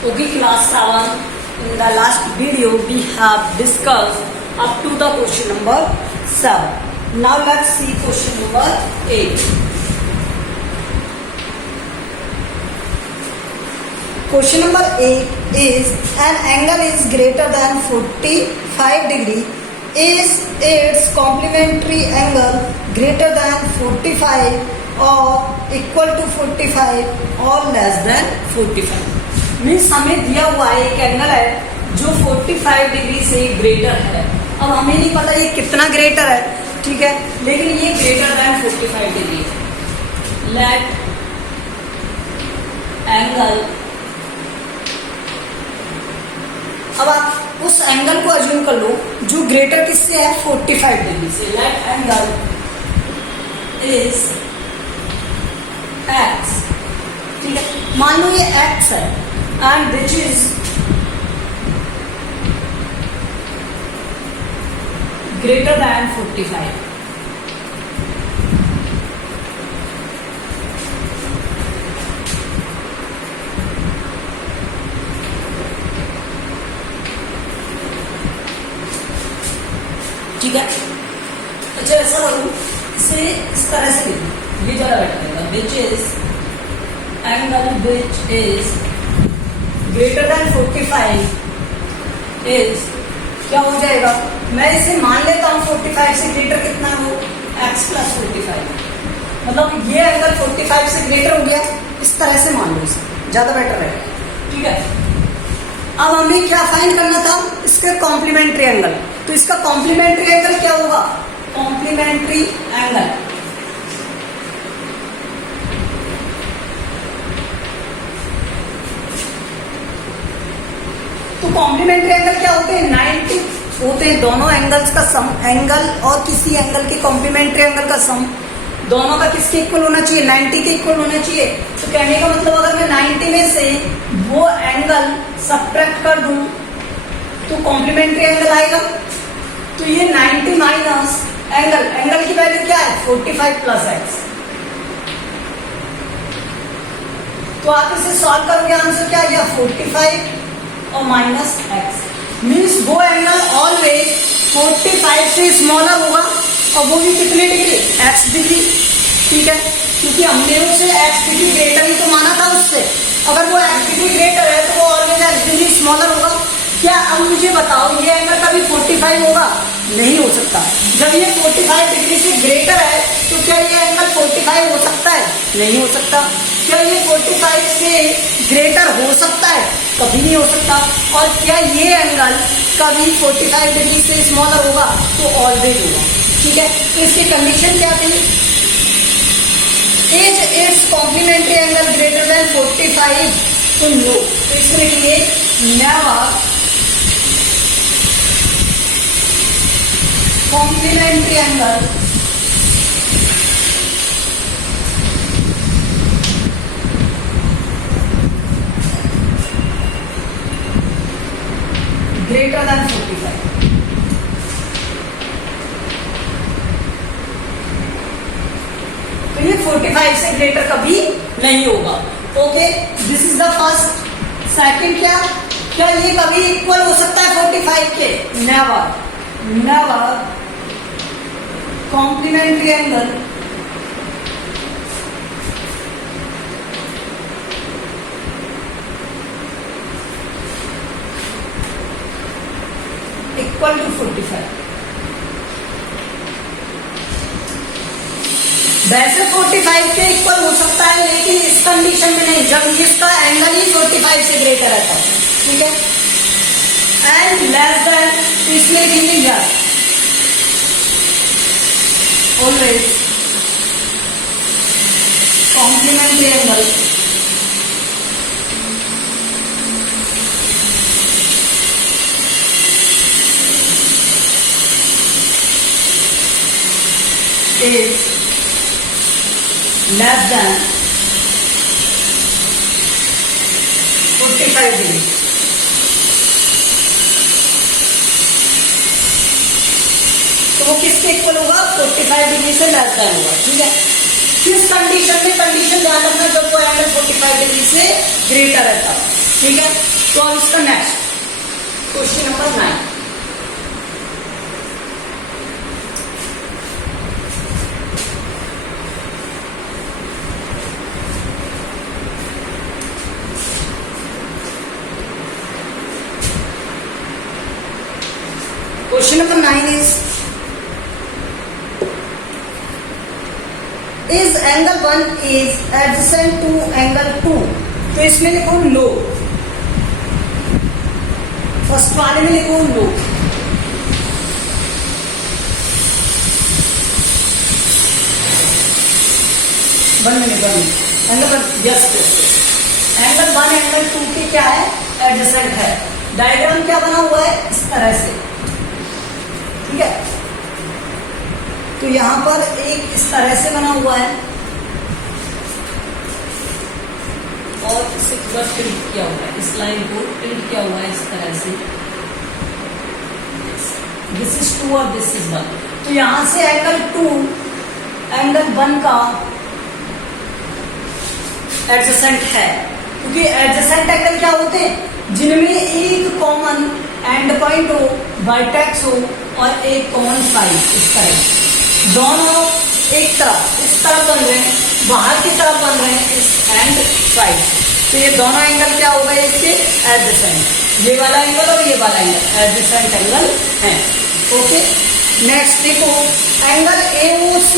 Okay, class 7. In the last video, we have discussed up to the question number 7. Now let's see question number 8. Question number 8 is an angle is greater than 45 degree. Is its complementary angle greater than 45 or equal to 45 or less than 45? Means हमें दिया हुआ है एक angle है जो 45 degree से greater है। अब हमें नहीं पता ये कितना ग्रेटर है, ठीक है, लेकिन ये ग्रेटर देन 45 डिग्री है। लेट एंगल, अब आप उस एंगल को अज्यूम कर लो जो ग्रेटर किससे है, 45 डिग्री से। लेट एंगल इज एक्स, ठीक है, मान लो ये एक्स है and which is greater than 45. ठीक है, अच्छा ऐसा करूं, इसे इस तरह से लिखूं, ये ज्यादा बेटर रहेगा। which is angle which is greater than 45 is, क्या हो जाएगा, मैं इसे मान लेता हूं 45 से ग्रेटर कितना हो, x प्लस 45, मतलब ये एंगल 45 से ग्रेटर हो गया। इस तरह से मान लो, इसे ज्यादा बेटर रहेगा। ठीक है, अब हमें क्या फाइंड करना था, इसके कॉम्प्लीमेंट्री एंगल। तो इसका कॉम्प्लीमेंट्री एंगल क्या होगा, कॉम्प्लीमेंट्री एंगल तो कॉम्प्लीमेंट्री एंगल क्या होते हैं, 90 होते हैं दोनों एंगल्स का सम। एंगल और किसी एंगल के कॉम्प्लीमेंट्री एंगल का सम दोनों का किसके इक्वल होना चाहिए, 90 के इक्वल होना चाहिए। तो कहने का मतलब अगर मैं 90 में से वो एंगल सब्ट्रैक्ट कर दूं तो कॉम्प्लीमेंट्री एंगल आएगा। तो ये 90 माइनस एंगल, एंगल की वैल्यू क्या है, 45 प्लस एक्स। तो आप इसे सॉल्व करोगे, आंसर क्या आएगा, 45 और माइनस एक्स। मीन्स वो एंगल ऑलवेज 45 से स्मॉलर होगा, और वो भी कितने डिग्री, एक्स डिग्री। ठीक है, क्योंकि हमने उसे एक्स डिग्री ग्रेटर ही तो माना था उससे। अगर वो एक्स डिग्री ग्रेटर है तो वो ऑलवेज एक्स डिग्री स्मॉलर होगा। क्या, अब मुझे बताओ, ये एंगल कभी 45 होगा, नहीं हो सकता। जब ये 45 डिग्री से ग्रेटर है तो क्या ये एंगल 45 हो सकता है, नहीं हो सकता। क्या ये 45 से ग्रेटर हो सकता है, कभी नहीं हो सकता। और क्या ये एंगल कभी 45 डिग्री से स्मॉलर होगा, तो ऑलवेज होगा। ठीक है, तो इसकी कंडीशन क्या थी, is its complementary angle greater than 45 तो नो। तो इसमें लिखिए never complementary angle greater than 45। तो ये 45 से ग्रेटर कभी नहीं होगा। Okay, this is the first. Second क्या, क्या ये कभी इक्वल हो सकता है 45 के, never. Never complementary angle equal to 45। वैसे 45 के इक्वल हो सकता है, लेकिन इस कंडीशन में नहीं, जब इसका एंगल ही 45 से ग्रेटर रहता है। ठीक है, एंड लेस देन, इसमें भी yes, always complementary angle is less than 45 degree। तो वो किसके इक्वल होगा, 45 डिग्री से लेस देन होगा। ठीक है, किस कंडीशन में, कंडीशन ध्यान रखना जब वो एंगल 45 डिग्री से ग्रेटर रहता है। ठीक है, तो अब इसका next question number 9। Question number 9 is angle 1 is adjacent to angle 2, तो इसमें लिखो नो, फर्स्ट वाले में लिखो no. Angle 1 yes, angle 1 angle 2 के क्या है, एडजेसेंट है। डायग्राम क्या बना हुआ है, इस तरह से, ठीक है। तो यहां पर एक इस तरह से बना हुआ है और इसे पूरा प्रिंट किया हुआ है, इस लाइन को प्रिंट किया हुआ है इस तरह से। दिस इज 2 और दिस इज 1। तो यहां से एंगल 2 एंगल 1 का एडजेसेंट है, क्योंकि एडजेसेंट एंगल क्या होते हैं, जिनमें एक कॉमन एंड पॉइंट हो, वर्टेक्स हो और एक कॉमन साइड। इस तरह दोनों एक तरफ इस तरफ बन रहे हैं, बाहर की तरफ बन रहे हैं, इस एंड साइड। तो ये दोनों एंगल क्या हो गए इसके, एडजेसेंट। ये वाला एंगल और ये वाला एंगल एडजेसेंट एंगल है। ओके, नेक्स्ट देखो angle AOC,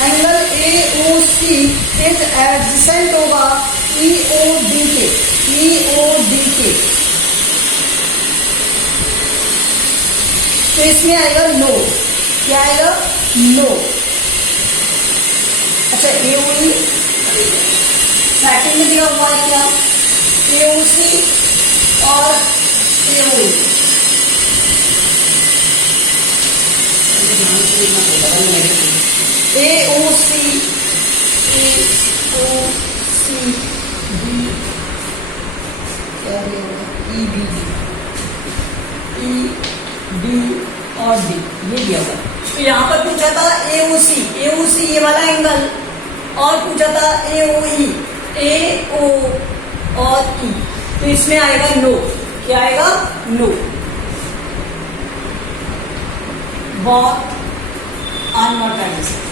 angle AOC is adjacent होगा EOD के, EOD के। तो इसमें आएगा नो, क्या आएगा, नो। अच्छा AOE सेकंड में दिया हुआ है क्या, AOC और AOE। AOC B क्या EBD ED और D ये दिया हुआ। तो यहाँ पर पूछा था AOC ये वाला एंगल, और पूछा था AOE AO और E। तो इसमें आएगा नो, क्या आएगा, no. Both are not adjacent.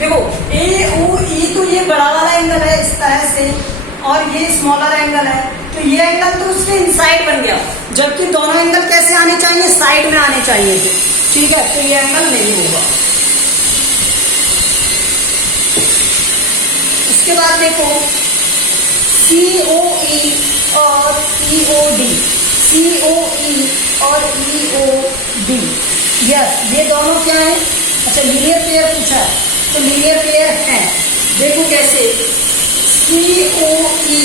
देखो AOE तो ये बड़ा वाला एंगल है इस तरह से, और ये स्मॉलर एंगल है। तो ये एंगल तो उसके इनसाइड बन गया, जबकि दोनों एंगल कैसे आने चाहिए, साइड में आने चाहिए थे, ठीक है। तो ये एंगल नहीं होगा। इसके बाद देखो COE और EOD, COE और EOD, यस ये दोनों क्या है, अच्छा लीनियर पेयर पूछा है, तो लीनियर पेयर है। देखो कैसे, COE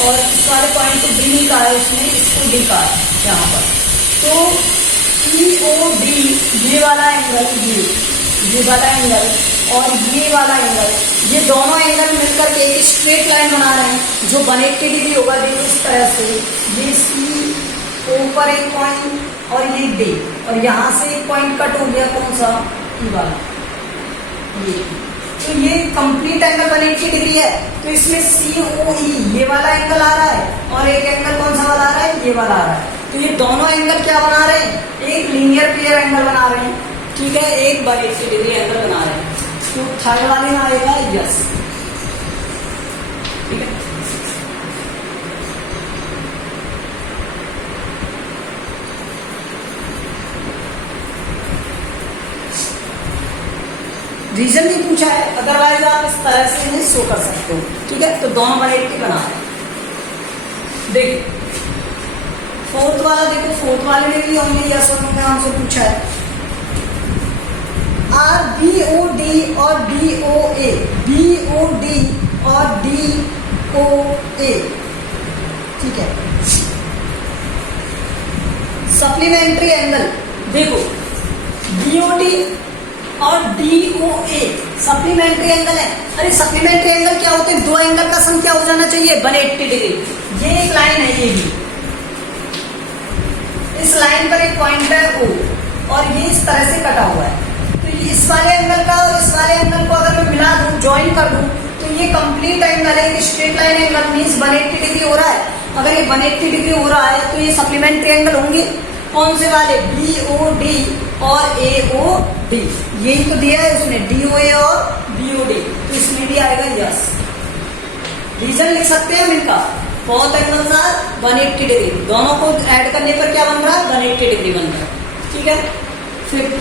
और इस वाले पॉइंट को डी का है, उसमें इसको डी का है यहाँ पर। तो EOD ये वाला एंगल, ये वाला एंगल और ये वाला एंगल, ये दोनों एंगल मिलकर के एक स्ट्रेट लाइन बना रहे हैं जो 180 डिग्री होगा। देखो इस तरह से, ये C ऊपर एक पॉइंट और ये D, और यहाँ से एक पॉइंट कट हो गया, कौन सा, ये वाला, ये। तो ये कंप्लीट एंगल 180 डिग्री है। तो इसमें COE ये वाला एंगल आ रहा है और एक एंगल कौन सा वाला आ रहा है, ये वाला आ रहा है। तो ये दोनों एंगल क्या बना रहे हैं, एक लीनियर पेयर एंगल बना रहे हैं, ठीक है, एक 180 डिग्री एंगल बना रहे हैं। तो थर्ड वाले में आएगा यस, ठीक है। रीजन नहीं पूछा है, अदरवाइज आप इस तरह से इन्हें शो कर सकते हो, ठीक है। तो दोनों 180 बना है। देखिए फोर्थ वाला, देखो फोर्थ वाले में भी ओनली यस और नो का आंसर पूछा है। आर BOD और DOA, BOD और DOA, ठीक है। सप्लीमेंट्री एंगल देखो, BOD और DOA सप्लीमेंट्री एंगल है। अरे सप्लीमेंट्री एंगल क्या होते हैं? दो एंगल का सम क्या हो जाना चाहिए? 180 डिग्री। ये एक लाइन है, ये भी इस लाइन पर एक पॉइंट है O और ये इस तरह से कटा हुआ है। तो इस वाले एंगल का और इस वाले एंगल को अगर मैं मिला दूं, ज्वाइन कर दूं, तो ये कंप्लीट एंगल है, straight line angle means 180 degree हो रहा है। अगर ये 180 डिग्री हो रहा है तो ये सप्लीमेंट्री एंगल होंगे। कौन से वाले? BOD और AOD। यही तो दिया है उसने, DOA और BOD, तो इसमें भी आएगा यस। रीजन लिख सकते हैं हम इनका। बोथ एंगल्स आर 180 डिग्री, दोनों को ऐड करने पर क्या बन रहा है? 180 डिग्री बन रहा है। ठीक है। Fifth,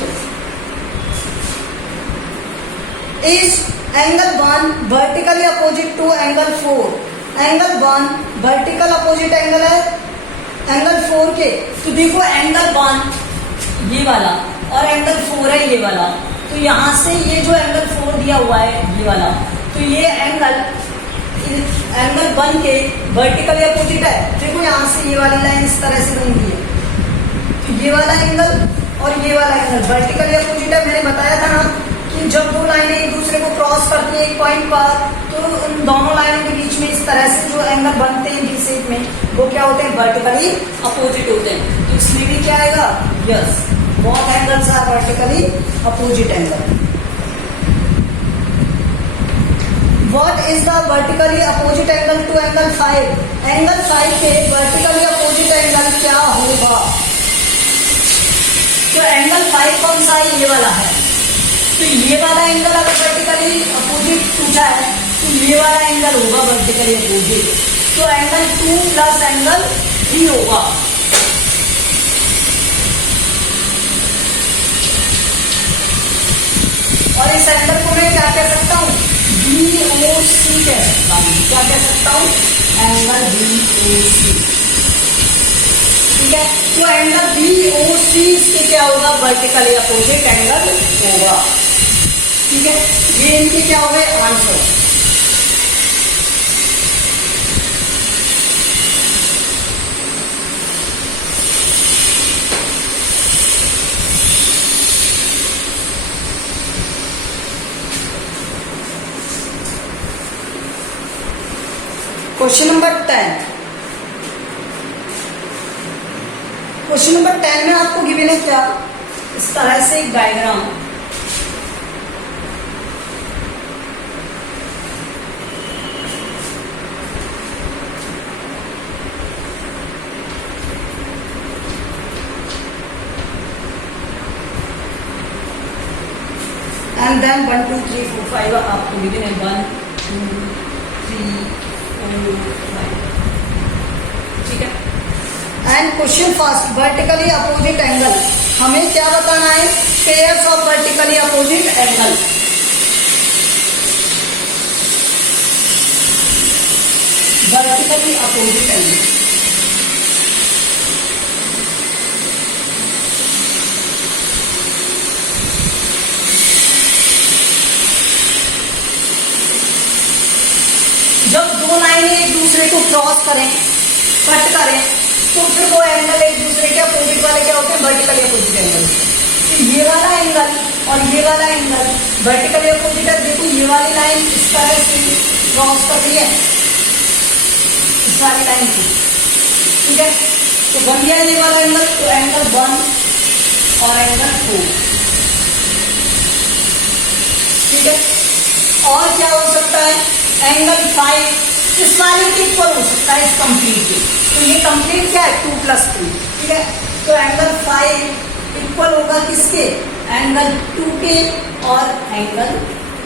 is angle 1 vertically opposite to angle 4। Angle 1 vertical opposite angle है एंगल 4 के। तो देखो एंगल 1 ये वाला और एंगल 4 है ये वाला, तो यहां से ये जो एंगल 4 दिया हुआ है ये वाला, तो ये एंगल 1 के वर्टिकली अपोजिट है। देखो यहां से ये वाली लाइन इस तरह से बनती है, तो ये वाला एंगल और ये वाला एंगल वर्टिकली अपोजिट है। मैंने बताया था ना कि जब दो लाइनें एक दूसरे को क्रॉस करती है एक पॉइंट पर, तो उन दोनों लाइनों के बीच में इस तरह से जो एंगल बनते हैं डी शेप में, वो क्या होते हैं? वर्टिकली अपोजिट होते हैं। तो इसमें भी क्या आएगा? Yes, both angles are vertically opposite angle. What is the vertically opposite angle to angle 5? Angle 5 के वर्टिकली अपोजिट एंगल क्या होगा? तो एंगल 5 कौन सा है? ये वाला है। तो ये वाला एंगल अगर वर्टिकली अपोजिट पूछा है तो ये वाला एंगल होगा वर्टिकली अपोजिट। तो एंगल 2 प्लस एंगल 3 होगा। और इस एंगल को मैं क्या कह सकता हूँ? BOC कह सकता हूँ। क्या कह सकता हूँ? Angle BOC। ठीक है। तो एंगल BOC से क्या होगा? वर्टिकली अपोजिट एंगल होगा। ठीक है। ये इनके क्या हो गए? Answer. Question number 10। Question number 10 में आपको गिवन है क्या? इस तरह से एक डायग्राम, एंड देन 1 2 3 4 5 आपको गिवन है 1 2 3 4 5। ठीक है। And question first, vertically opposite angle. हमें क्या बताना है? Pairs of vertically opposite angle. Vertically opposite angle, जब दो लाइनें एक दूसरे को क्रॉस करें, कट करें, तो फिर वो एंगल एक दूसरे के अपोजिट वाले क्या होते हैं? Vertically opposite angle. तो ये वाला एंगल और ये वाला एंगल वर्टिकली अपोजिट है। देखो ये वाली लाइन इस तरह से क्रॉस कर रही है इस वाली लाइन को। ठीक है। तो बन गया ये वाला एंगल। तो एंगल 1 और एंगल 4। ठीक है। और क्या हो सकता है? एंगल 5 इस वाले के इक्वल हो सकता है, इस कंप्लीट के। तो ये कंप्लीट क्या है? 2 + 2। ठीक है। तो एंगल 5 इक्वल होगा किसके? एंगल 2 के और एंगल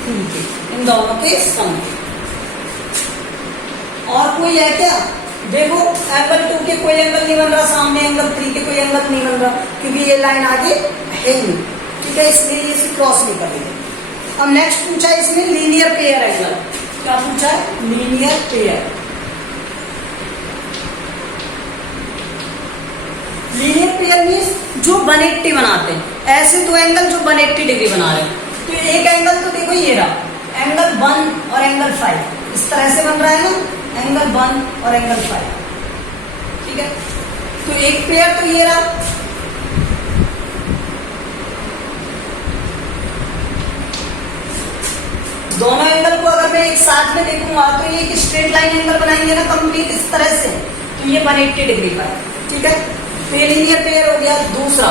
3 के, इन दोनों के सम के। और कोई है क्या? देखो एंगल 2 के कोई एंगल नहीं बन रहा, सामने एंगल 3 के कोई एंगल नहीं बन रहा, क्योंकि ये लाइन आगे है नहीं। ठीक है। इसलिए ये क्रॉस नहीं करेंगे। अब नेक्स्ट पूछा है इसमें लीनियर पेयर एंगल। क्या पूछा है? Linear pair. Linear pair means जो 180 बनाते हैं। ऐसे दो एंगल जो 180 डिग्री बना रहे हैं। तो एक एंगल तो देखो ये रहा, एंगल 1 और एंगल 5 इस तरह से बन रहा है ना, एंगल 1 और एंगल 5। ठीक है। तो एक पेयर तो ये रहा, दोनों एंगल को अगर मैं एक साथ में देखूंगा तो ये एक स्ट्रेट लाइन एंगल बनाएंगे ना कंप्लीट इस तरह से, तो ये 180 डिग्री का है, ठीक है। तो ये लीनियर पेयर हो गया। दूसरा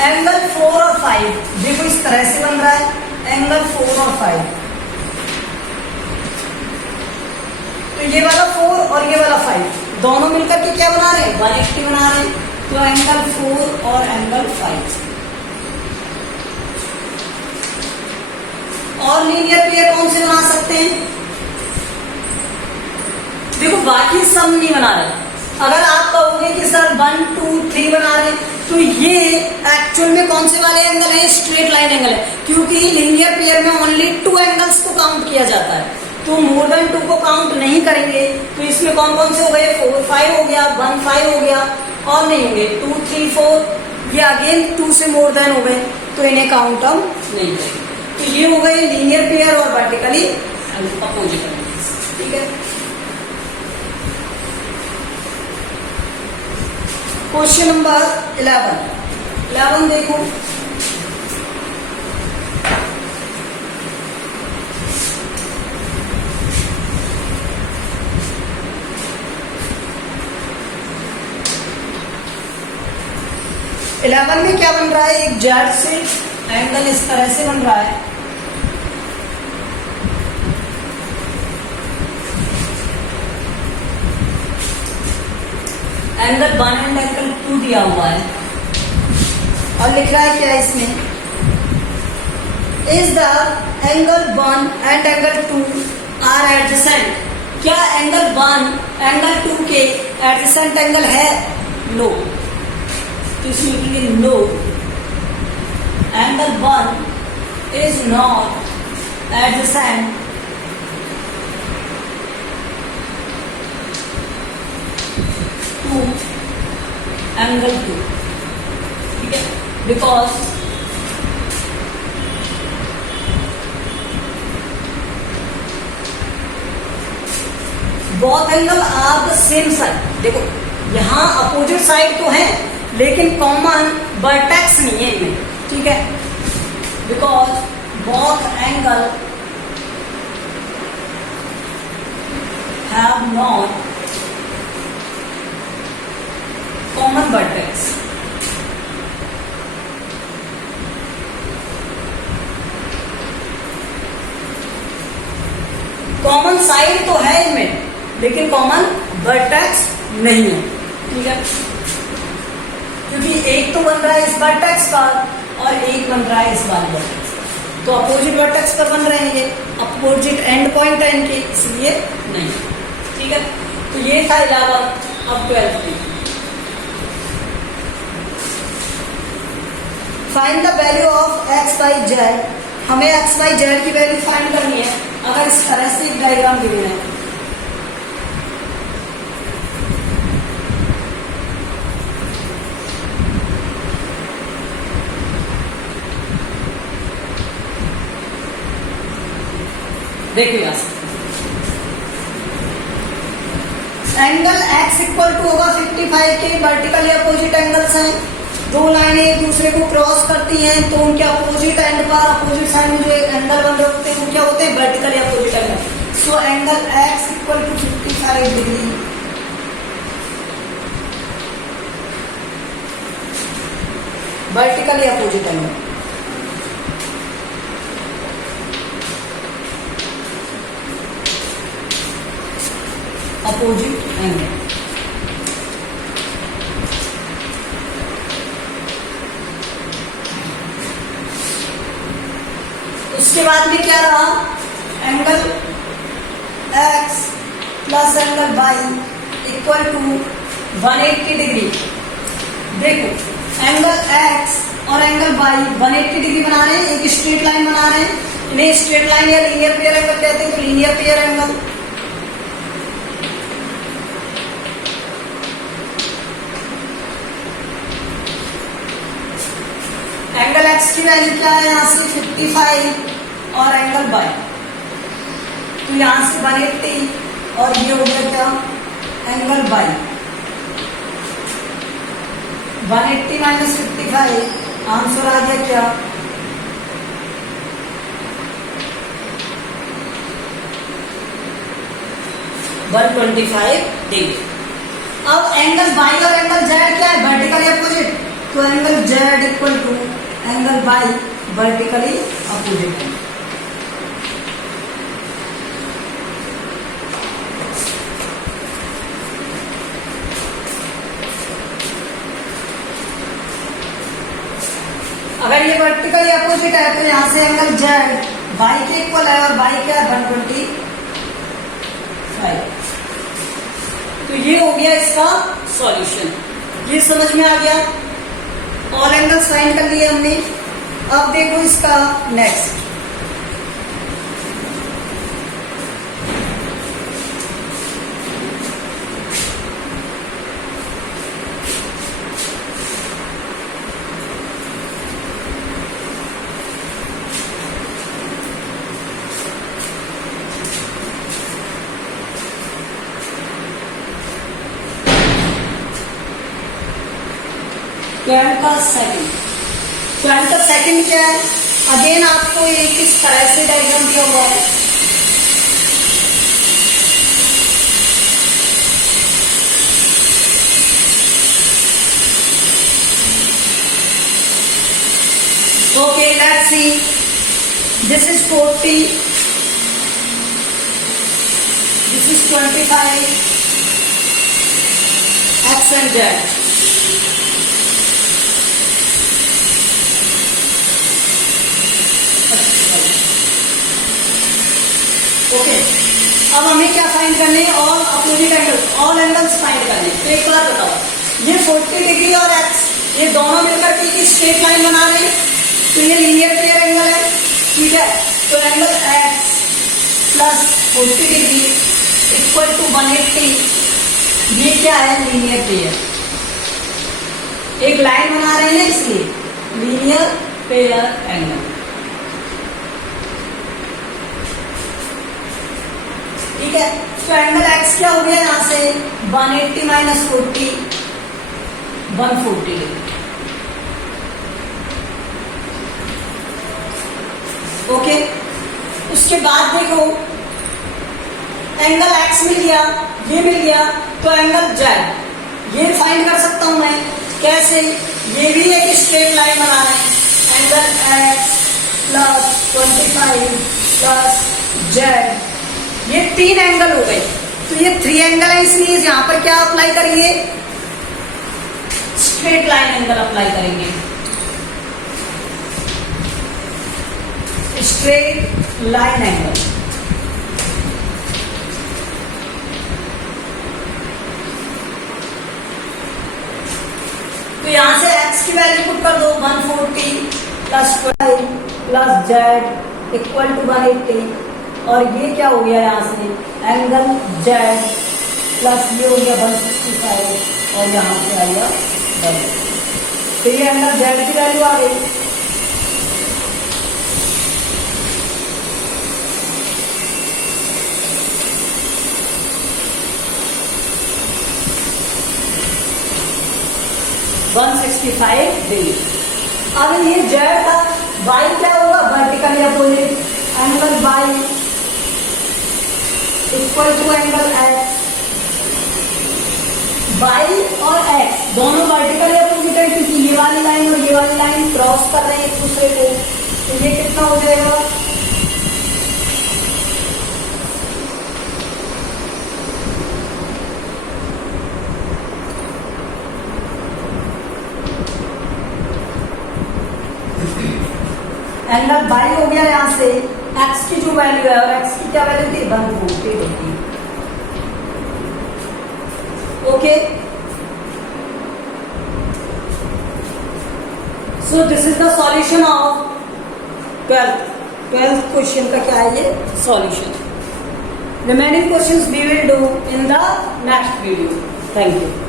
एंगल 4 और 5, देखो इस तरह से बन रहा है एंगल 4 और 5, तो ये वाला 4 और ये वाला 5 दोनों मिलकर के क्या बना रहे हैं, 180 बना रहे हैं। तो एंगल 4 और एंगल 5। और लीनियर पेयर कौन से बना सकते हैं, देखो बाकी सब नहीं बना रहे। अगर आप कहोगे कि सर 1 2 3 बना रहे, तो ये एक्चुअल में कौन से वाले एंगल है, स्ट्रेट लाइन एंगल है, क्योंकि लीनियर पेयर में ओनली 2 एंगल्स को काउंट किया जाता है, तो मोर देन 2 को काउंट नहीं करेंगे। तो इसमें कौन कौन से हो गए, 4 5 हो गया, 1 5 हो गया, और नहीं होंगे 2 3 4, ये अगेन 2 से मोर देन हो गए, तो इन्हें काउंट हम नहीं करेंगे। तो ये हो गए लीनियर पेयर और वर्टिकली अपोजिट, ठीक है। क्वेश्चन नंबर 11 देखो, इलेवन में क्या बन रहा है, एक जेड से एंगल इस तरह से बन रहा है, एंगल 1 एंड एंगल 2 दिया हुआ है, और लिख रहा है क्या इसमें, is the angle 1 and angle 2 are adjacent. क्या एंगल 1 एंगल 2 के एडजेसेंट एंगल है, नो। तो इसमें लिखेंगे no, angle 1 is not adjacent to angle 2, ठीक है, because both angle are the same side. देखो यहां अपोजिट साइड तो है, लेकिन कॉमन वर्टेक्स नहीं है इनमें, ठीक है, because both angle have not common vertex. Common side तो है इनमें, लेकिन कॉमन वर्टेक्स नहीं है, ठीक है, क्योंकि एक तो बन रहा है इस वर्टेक्स पर और एक बन रहा है इस वाले वर्टेक्स पर, तो अपोजिट वर्टेक्स पर बन रहे हैं, ये अपोजिट एंड पॉइंट है इनके, इसलिए नहीं, ठीक है। तो ये था 11। अब 12 में find the value of x by Z. हमें x बाई जेड की वैल्यू फाइंड करनी है। अगर इस तरह से एक डायग्राम गिवन है, देखिए एंगल x इक्वल टू होगा 55 के वर्टिकली अपोजिट एंगल्स हैं, दो लाइनें एक दूसरे को क्रॉस करती हैं, तो उनके अपोजिट एंड पर अपोजिट साइड में जो एंगल बन रहे होते हैं वो क्या होते हैं, vertically opposite angle. So angle x equal to 55 degree vertically opposite angle. Opposite angle उसके बाद में क्या रहा, angle x plus angle y equal to 180 degree. देखो एंगल x और एंगल y 180 डिग्री बना रहे हैं, एक स्ट्रेट लाइन बना रहे हैं, इन्हें स्ट्रेट लाइन या लीनियर पेयर एंगल कहते हैं। तो linear pair angle angle x की वैल्यू क्या है, यहाँ से 55 और एंगल y, तो यहाँ से 180 और ये हो गया क्या, एंगल y। 180 माइनस 55 आंसर आ गया क्या, 125 डिग्री। अब एंगल बाई और एंगल जेड क्या है, वर्टिकली अपोजिट, तो angle z equal to angle y vertically opposite है। अगर ये वर्टिकली अपोजिट है तो यहां से एंगल जेड बाई के इक्वल है और बाई क्या है 125। तो ये हो गया इसका सॉल्यूशन। ये समझ में आ गया, ऑल एंगल्स फाइंड कर लिए हमने। अब देखो इसका नेक्स्ट, ट्वेल्थ का सेकंड क्या है, अगेन आपको एक इस तरह से डायग्राम दिया हुआ है। Okay, let's see, this is 40, this is 25, x and Z. Okay, अब हमें क्या फाइंड करने, all opposite angle, all angles find करने। तो एक बात बताओ, ये 40 डिग्री और एक्स ये दोनों मिलकर के स्ट्रेट लाइन बना रहे हैं, तो ये लीनियर पेयर एंगल है, ठीक है। तो angle x plus 40 degree equal to 180, ये क्या है, लीनियर पेयर। एक लाइन बना रहे हैं इसलिए लीनियर पेयर एंगल, ठीक है। तो एंगल एक्स क्या हो गया यहां से 180 माइनस 40, 140 डिग्री। ओके, उसके बाद देखो एंगल एक्स मिल गया, ये मिल गया, तो एंगल जेड ये फाइंड कर सकता हूं मैं कैसे, ये भी एक स्ट्रेट लाइन बना रहे हैं, angle x plus 25 plus Z, ये 3 एंगल हो गए। तो ये 3 एंगल है, इसलिए यहां पर क्या अप्लाई करेंगे, स्ट्रेट लाइन एंगल अप्लाई करेंगे, स्ट्रेट लाइन एंगल। तो यहां से x की वैल्यू पुट कर दो, 140 plus 12 plus z equal to 180, और ये क्या हो गया यहां से एंगल जेड प्लस ये हो गया 165, और यहां से आएगा 1, तो ये एंगल जेड की वैल्यू आ गई। डिग्री। अब ये जेड था, बाई क्या होगा, vertically opposite, angle y equal to angle x, y और एक्स दोनों वर्टिकली अपोजिट है, क्योंकि ये वाली लाइन और ये वाली लाइन क्रॉस कर रहे हैं एक दूसरे को, तो ये कितना हो जाएगा, एंगल बाई हो गया यहां से, एक्स की जो वैल्यू है, और एक्स की क्या वैल्यू थी 140 होगी। Okay, so this is the solution of 12th question का क्या है ये solution. Remaining questions we will do in the next video. Thank you.